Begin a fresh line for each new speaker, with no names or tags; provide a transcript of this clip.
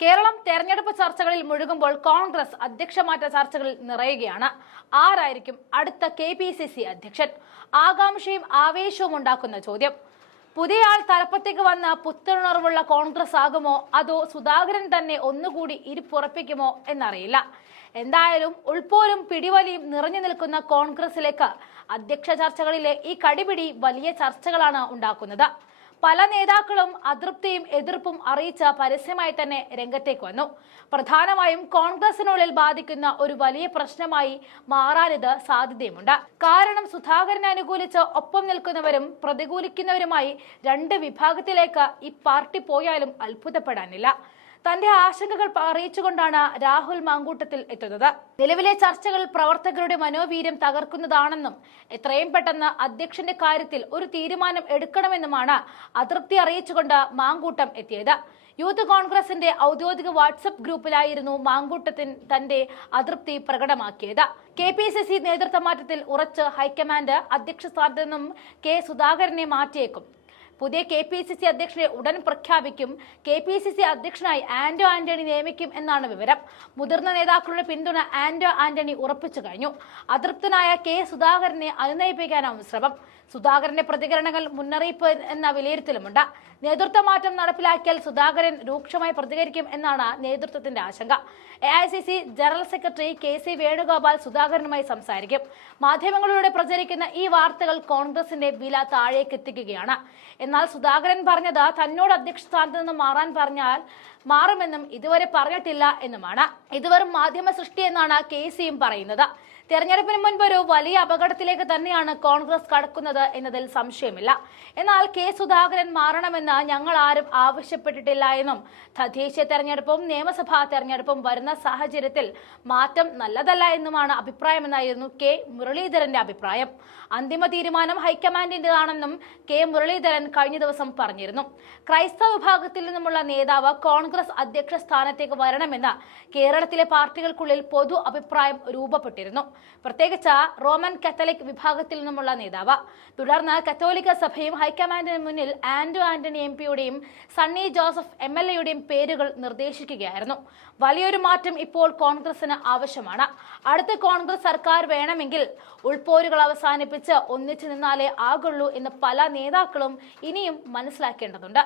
കേരളം തെരഞ്ഞെടുപ്പ് ചർച്ചകളിൽ മുഴുകുമ്പോൾ കോൺഗ്രസ് അധ്യക്ഷമാറ്റ ചർച്ചകളിൽ നിറയുകയാണ്. ആരായിരിക്കും അടുത്ത കെ പി സി സി അധ്യക്ഷൻ? ആകാംക്ഷയും ആവേശവും ഉണ്ടാക്കുന്ന ചോദ്യം. പുതിയ ആൾ തലപ്പത്തേക്ക് വന്ന പുത്തനുണർവുള്ള കോൺഗ്രസ് ആകുമോ? അതോ സുധാകരൻ തന്നെ ഒന്നുകൂടി ഇരിപ്പുറപ്പിക്കുമോ എന്നറിയില്ല. എന്തായാലും ഉൾപോലും പിടിവലിയും നിറഞ്ഞു നിൽക്കുന്ന കോൺഗ്രസിലേക്ക് അധ്യക്ഷ ചർച്ചകളിലെ ഈ കടിപിടി വലിയ ചർച്ചകളാണ് ഉണ്ടാക്കുന്നത്. പല നേതാക്കളും അതൃപ്തിയും എതിർപ്പും അറിയിച്ച പരസ്യമായി തന്നെ രംഗത്തേക്ക് വന്നു. പ്രധാനമായും കോൺഗ്രസിനുള്ളിൽ ബാധിക്കുന്ന ഒരു വലിയ പ്രശ്നമായി മാറാനിത് സാധ്യതയുമുണ്ട്. കാരണം സുധാകരനെ അനുകൂലിച്ച് ഒപ്പം നിൽക്കുന്നവരും പ്രതികൂലിക്കുന്നവരുമായി രണ്ട് വിഭാഗത്തിലേക്ക് ഈ പാർട്ടി പോയാലും അത്ഭുതപ്പെടാനില്ല. തന്റെ ആശങ്കകൾ അറിയിച്ചുകൊണ്ടാണ് രാഹുൽ മാങ്കൂട്ടത്തിൽ എത്തുന്നത്. നിലവിലെ ചർച്ചകൾ പ്രവർത്തകരുടെ മനോവീര്യം തകർക്കുന്നതാണെന്നും എത്രയും പെട്ടെന്ന് അധ്യക്ഷന്റെ കാര്യത്തിൽ ഒരു തീരുമാനം എടുക്കണമെന്നുമാണ് അതൃപ്തി അറിയിച്ചുകൊണ്ട് മാങ്കൂട്ടം എത്തിയത്. യൂത്ത് കോൺഗ്രസിന്റെ ഔദ്യോഗിക വാട്സപ്പ് ഗ്രൂപ്പിലായിരുന്നു മാങ്കൂട്ടത്തിൻ തന്റെ അതൃപ്തി പ്രകടമാക്കിയത്. കെ പി സി സി നേതൃത്വ മാറ്റത്തിൽ ഉറച്ച് ഹൈക്കമാൻഡ് അധ്യക്ഷ സ്ഥാനത്ത് നിന്നും കെ സുധാകരനെ മാറ്റിയേക്കും. പുതിയ കെ പി സി സി അധ്യക്ഷനെ ഉടൻ പ്രഖ്യാപിക്കും. കെ പി സി സി അധ്യക്ഷനായി ആന്റോ ആന്റണി നിയമിക്കും എന്നാണ് വിവരം. മുതിർന്ന നേതാക്കളുടെ പിന്തുണ ആന്റോ ആന്റണി ഉറപ്പിച്ചു കഴിഞ്ഞു. അതൃപ്തനായ കെ സുധാകരനെ അനുനയിപ്പിക്കാനാവും ശ്രമം. സുധാകരന്റെ പ്രതികരണങ്ങൾ മുന്നറിയിപ്പ് എന്ന വിലയിരുത്തലുമുണ്ട്. നേതൃത്വ മാറ്റം നടപ്പിലാക്കിയാൽ സുധാകരൻ രൂക്ഷമായി പ്രതികരിക്കും എന്നാണ് നേതൃത്വത്തിന്റെ ആശങ്ക. A I C C general secretary K C Venugopal സുധാകരനുമായി സംസാരിക്കും. മാധ്യമങ്ങളിലൂടെ പ്രചരിക്കുന്ന ഈ വാർത്തകൾ കോൺഗ്രസിന്റെ വില താഴേക്ക് എത്തിക്കുകയാണ് എന്നാൽ സുധാകരൻ പറഞ്ഞത് തന്നോട് അധ്യക്ഷ സ്ഥാനത്ത് നിന്ന് മാറാൻ പറഞ്ഞാൽ മാറുമെന്നും ഇതുവരെ പറഞ്ഞിട്ടില്ല എന്നുമാണ്. ഇത് വെറും മാധ്യമ സൃഷ്ടി എന്നാണ് കെ സിയും പറയുന്നത്. തെരഞ്ഞെടുപ്പിന് മുൻപ് ഒരു വലിയ അപകടത്തിലേക്ക് തന്നെയാണ് കോൺഗ്രസ് കടക്കുന്നത് എന്നതിൽ സംശയമില്ല. എന്നാൽ കെ സുധാകരൻ മാറണമെന്ന് ഞങ്ങൾ ആരും ആവശ്യപ്പെട്ടിട്ടില്ല എന്നും തദ്ദേശീയ തെരഞ്ഞെടുപ്പും നിയമസഭാ തെരഞ്ഞെടുപ്പും വരുന്ന സാഹചര്യത്തിൽ മാറ്റം നല്ലതല്ല എന്നുമാണ് അഭിപ്രായമെന്നായിരുന്നു കെ മുരളീധരന്റെ അഭിപ്രായം. അന്തിമ തീരുമാനം ഹൈക്കമാൻഡിന്റേതാണെന്നും കെ മുരളീധരൻ കഴിഞ്ഞ ദിവസം പറഞ്ഞിരുന്നു. ക്രൈസ്തവ വിഭാഗത്തിൽ നിന്നുമുള്ള നേതാവ് കോൺഗ്രസ് അധ്യക്ഷ സ്ഥാനത്തേക്ക് വരണമെന്ന് കേരളത്തിലെ പാർട്ടികൾക്കുള്ളിൽ പൊതു അഭിപ്രായം രൂപപ്പെട്ടിരുന്നു. പ്രത്യേകിച്ച് റോമൻ കത്തലിക് വിഭാഗത്തിൽ നിന്നുമുള്ള നേതാവ്. തുടർന്ന് കത്തോലിക്ക സഭയും ഹൈക്കമാൻഡിന് മുന്നിൽ ആന്റോ ആന്റണി എം പിയുടെയും സണ്ണി ജോസഫ് എം എൽ എയുടെയും പേരുകൾ നിർദ്ദേശിക്കുകയായിരുന്നു. വലിയൊരു മാറ്റം ഇപ്പോൾ കോൺഗ്രസിന് ആവശ്യമാണ്. അടുത്ത കോൺഗ്രസ് സർക്കാർ വേണമെങ്കിൽ ഉൾപോരുകൾ അവസാനിപ്പിച്ച് ഒന്നിച്ചു നിന്നാലേ ആകുള്ളൂ എന്ന് പല നേതാക്കളും ഇനിയും മനസ്സിലാക്കേണ്ടതുണ്ട്.